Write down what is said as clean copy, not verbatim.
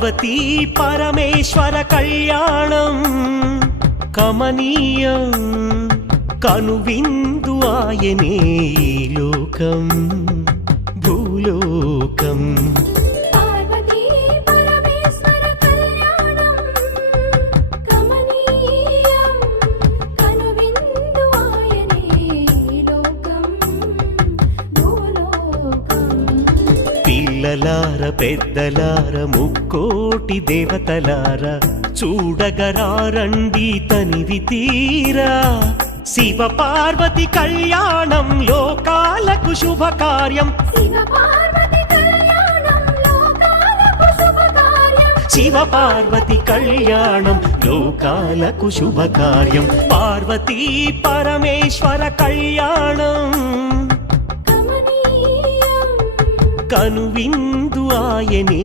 పార్వతీ పరమేశ్వర కళ్యాణం కమనీయం కనువిందు ఆయనే ఈ లోకం భూలోకం పిల్లలార పెద్దలార ముక్కోటి దేవతలార చూడగరారండి తనివి తీరా శివ పార్వతి కళ్యాణం లోకాలకు శుభకార్యం శివ పార్వతి కళ్యాణం లోకాలకు శుభకార్యం పార్వతీ పరమేశ్వర కళ్యాణం కనువిందు ఆయనే